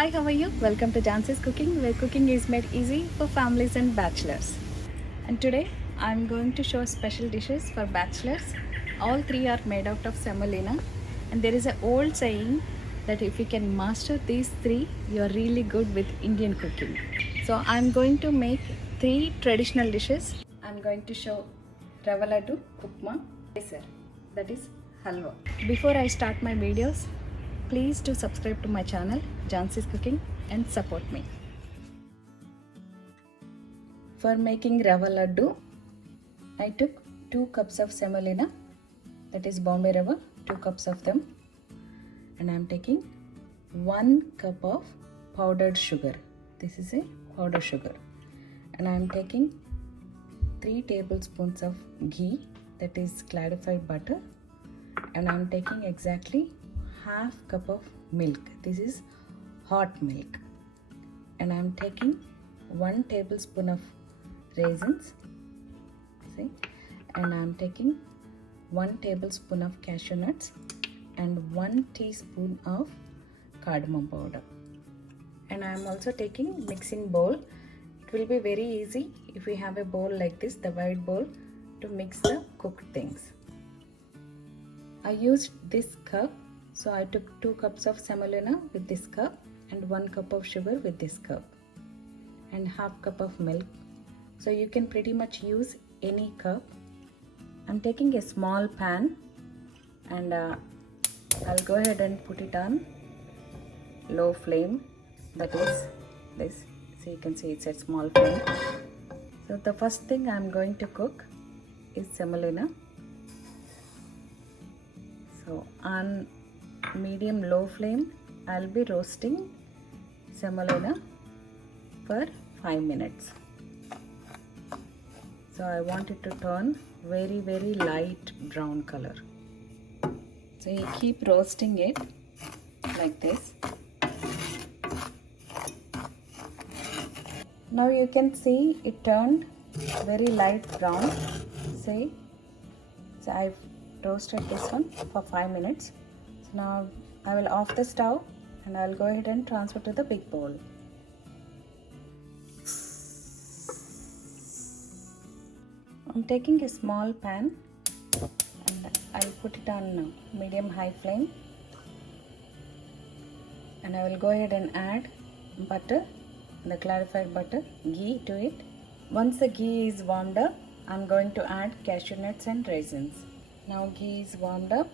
Hi, how are you? Welcome to Jancy's Cooking, where cooking is made easy for families and bachelors. And today I'm going to show special dishes for bachelors. All three are made out of semolina. And there is an old saying that if you can master these three, you are really good with Indian cooking. So I'm going to make three traditional dishes. I'm going to show rava laddu, upma, sir, that is halwa. Before I start my videos, please do subscribe to my channel Jancy's Cooking and support me. For making rava laddu, I took 2 cups of semolina, that is Bombay rava, 2 cups of them, and I am taking 1 cup of powdered sugar. This is a powdered sugar, and I am taking 3 tablespoons of ghee, that is clarified butter, and I am taking exactly half cup of milk. This is hot milk, and I am taking 1 tablespoon of raisins, see, and I am taking 1 tablespoon of cashew nuts and 1 teaspoon of cardamom powder. And I am also taking mixing bowl. It will be very easy if we have a bowl like this, the wide bowl, to mix the cooked things. I used this cup, so I took 2 cups of semolina with this cup and 1 cup of sugar with this cup and half cup of milk. So you can pretty much use any cup. I'm taking a small pan, and I'll go ahead and put it on low flame, that is this. So you can see it's a small flame. So the first thing I'm going to cook is semolina. So on medium low flame, I'll be roasting semolina for 5 minutes. So I want it to turn very light brown color. So you keep roasting it like this. Now you can see it turned very light brown. See, so I've roasted this one for 5 minutes. So now I will off the stove and I'll go ahead and transfer to the big bowl. I'm taking a small pan and I'll put it on medium high flame, and I will go ahead and add butter, the clarified butter, ghee to it. Once the ghee is warmed up, I'm going to add cashew nuts and raisins. Now ghee is warmed up,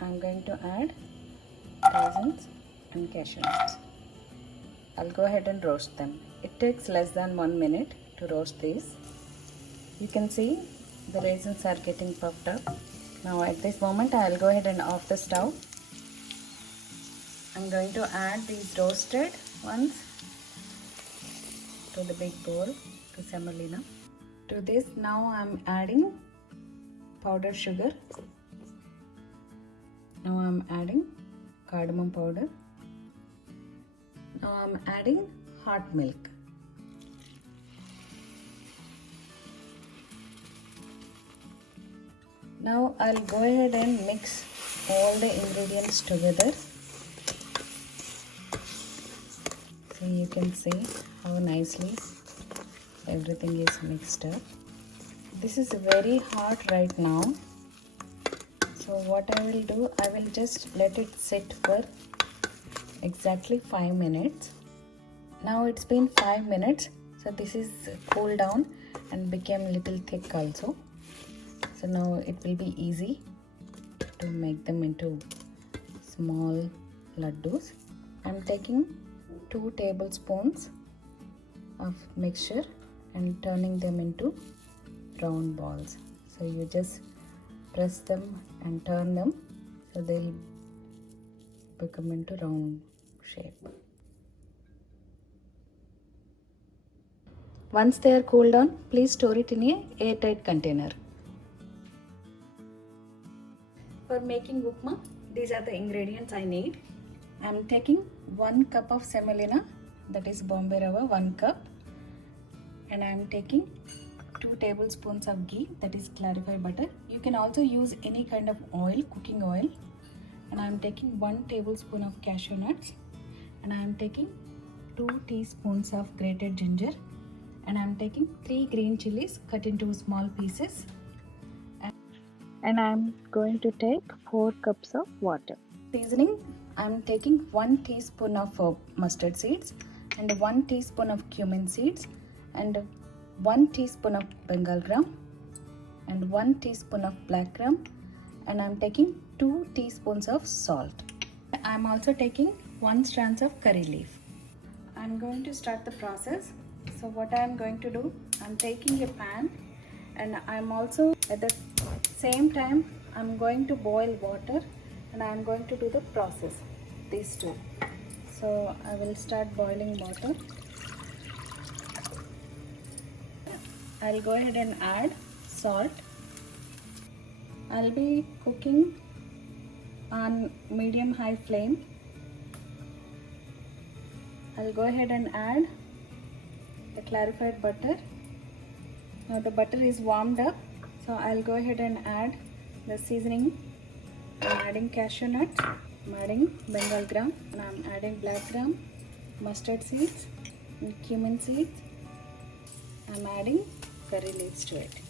I'm going to add raisins and cashew nuts. I'll go ahead and roast them. It takes less than 1 minute to roast these. You can see the raisins are getting puffed up. Now at this moment I'll go ahead and off the stove. I'm going to add these roasted ones to the big bowl, to semolina. To this now I'm adding powdered sugar. Now I'm adding cardamom powder. Now I'm adding hot milk. Now I'll go ahead and mix all the ingredients together. So you can see how nicely everything is mixed up. This is very hot right now. So what I will do, I will just let it sit for exactly 5 minutes. Now it's been 5 minutes. So this is cooled down and became a little thick also. So now it will be easy to make them into small laddus. I'm taking 2 tablespoons of mixture and turning them into round balls. So you just press them and turn them so they'll become into round shape. Once they are cooled down, please store it in a airtight container. For making upma, these are the ingredients I need. I am taking 1 cup of semolina, that is Bombay rava, 1 cup, and I am taking 2 tablespoons of ghee, that is clarified butter. You can also use any kind of oil, cooking oil, and I am taking 1 tablespoon of cashew nuts, and I am taking 2 teaspoons of grated ginger, and I'm taking 3 green chilies cut into small pieces, and I'm going to take 4 cups of water. Seasoning, I'm taking 1 teaspoon of mustard seeds and 1 teaspoon of cumin seeds and 1 teaspoon of Bengal gram and 1 teaspoon of black gram, and I'm taking 2 teaspoons of salt. I'm also taking 1 strand of curry leaf. I'm going to start the process. So what I'm going to do, I'm taking a pan and I'm also at the same time I'm going to boil water and I'm going to do the process, these two. So I will start boiling water. I'll go ahead and add salt. I'll be cooking on medium high flame. I'll go ahead and add the clarified butter. Now the butter is warmed up, so I'll go ahead and add the seasoning. I'm adding cashew nuts, I'm adding Bengal gram, and I'm adding black gram, mustard seeds, and cumin seeds. I'm adding curry leaves to it.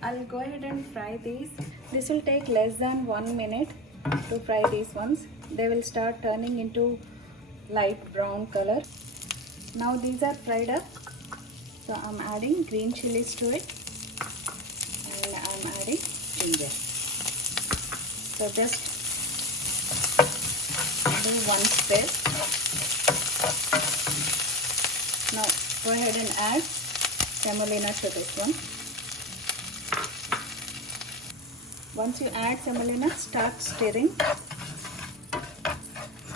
I'll go ahead and fry these. This will take less than 1 minute to fry these ones. They will start turning into light brown color. Now these are fried up, so I'm adding green chilies to it and I'm adding ginger. So just do one stir. Now go ahead and add semolina to this one. Once you add semolina, start stirring.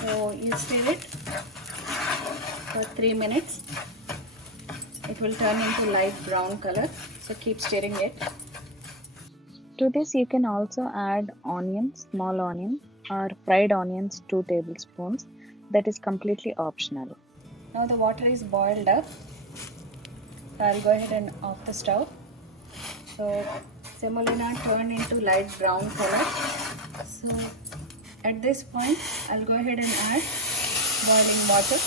So you stir it for 3 minutes. It will turn into light brown color, so keep stirring it. To this you can also add onions, small onion or fried onions 2 tablespoons. That is completely optional. Now the water is boiled up. I'll go ahead and off the stove. So semolina turned into light brown color. So at this point I'll go ahead and add boiling water.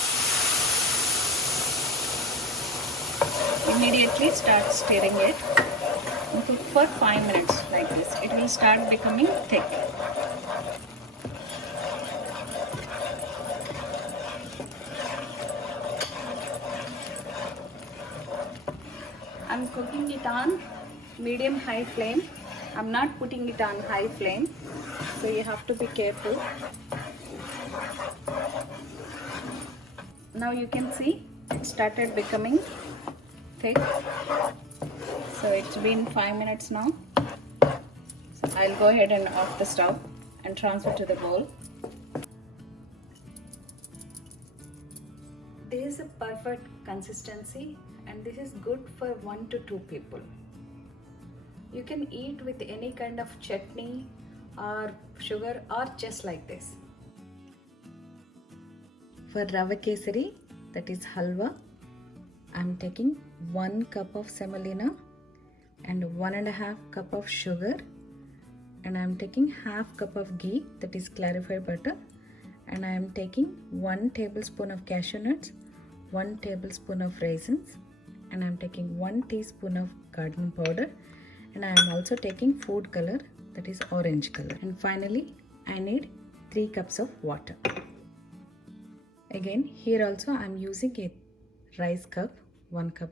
Immediately start stirring it and cook for 5 minutes like this. It will start becoming thick. I'm cooking it on medium high flame. I'm not putting it on high flame, so you have to be careful. Now you can see it started becoming thick. So it's been 5 minutes now. So I'll go ahead and off the stove and transfer to the bowl. This is a perfect consistency and this is good for 1 to 2 people. You can eat with any kind of chutney or sugar or just like this. For Rava Kesari, that is halwa, I'm taking 1 cup of semolina and 1.5 cup of sugar, and I'm taking half cup of ghee, that is clarified butter, and I am taking 1 tablespoon of cashew nuts, 1 tablespoon of raisins, and I'm taking 1 teaspoon of cardamom powder, and I am also taking food color, that is orange color, and finally I need 3 cups of water. Again, here also I am using a rice cup, 1 cup.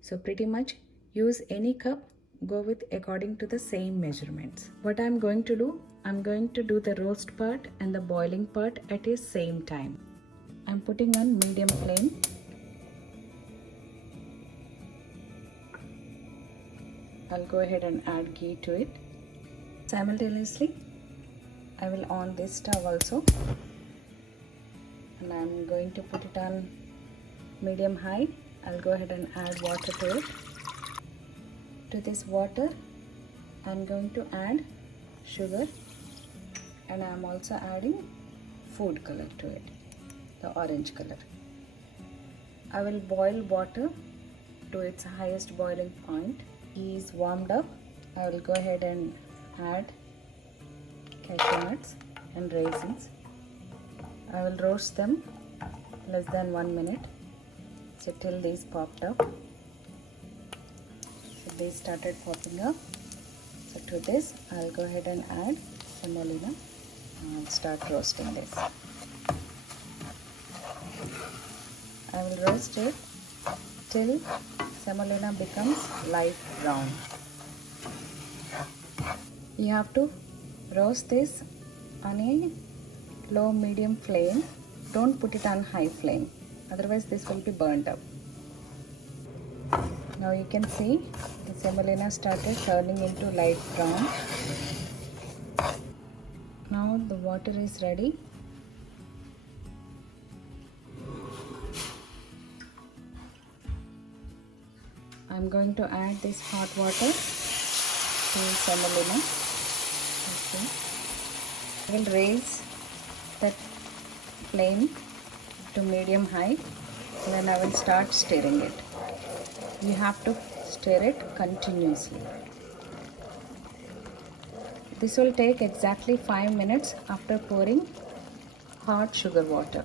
So pretty much use any cup, go with according to the same measurements. What I am going to do, I am going to do the roast part and the boiling part at the same time. I am putting on medium flame. I'll go ahead and add ghee to it. Simultaneously, I will on this stove also. And I'm going to put it on medium high. I'll go ahead and add water to it. To this water, I'm going to add sugar, and I'm also adding food color to it, the orange color. I will boil water to its highest boiling point. Ghee is warmed up. I will go ahead and add cashew nuts and raisins. I will roast them less than 1 minute. So till these popped up. So they started popping up. So to this I'll go ahead and add semolina and start roasting this. I will roast it till semolina becomes light brown. You have to roast this on a low medium flame. Don't put it on high flame, otherwise this will be burnt up. Now you can see the semolina started turning into light brown. Now the water is ready. I'm going to add this hot water to semolina. Okay. I will raise that flame to medium high, and then I will start stirring it. You have to stir it continuously. This will take exactly 5 minutes after pouring hot sugar water.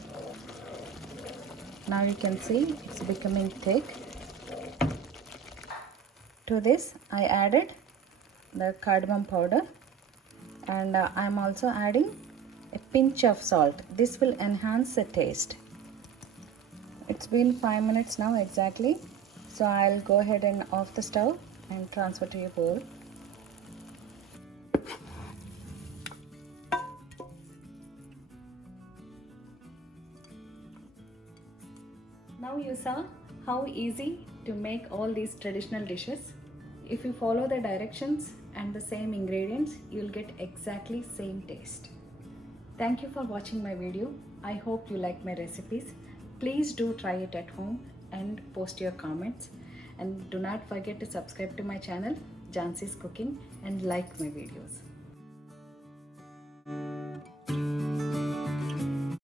Now you can see it's becoming thick. To this I added the cardamom powder, and I'm also adding a pinch of salt. This will enhance the taste. It's been 5 minutes now exactly, so I'll go ahead and off the stove and transfer to a bowl. Now you saw how easy to make all these traditional dishes. If you follow the directions and the same ingredients, you'll get exactly same taste. Thank you for watching my video. I hope you like my recipes. Please do try it at home and post your comments. And do not forget to subscribe to my channel, Jhansi's Cooking, and like my videos.